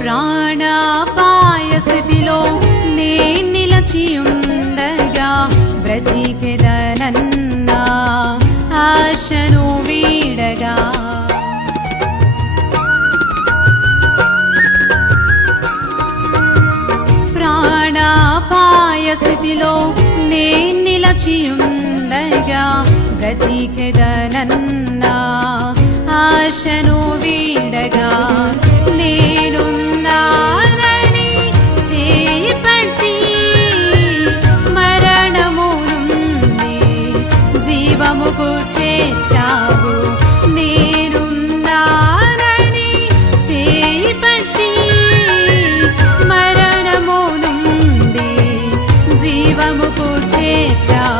ప్రాణాపాయ స్థితిలో నే నిలచియుండగా బ్రతికెదనన్నా ఆశను వీడగా ప్రాణాపాయ స్థితిలో నే నిలచియుండగా బ్రతికెదనన్నా ఆశను వీడగా నేనున్నానని చేయి పట్టి మరణము నుండి జీవముకు చేర్చావు. నేనున్నానని చేయి పట్టి మరణము నుండి జీవముకు చేర్చావు.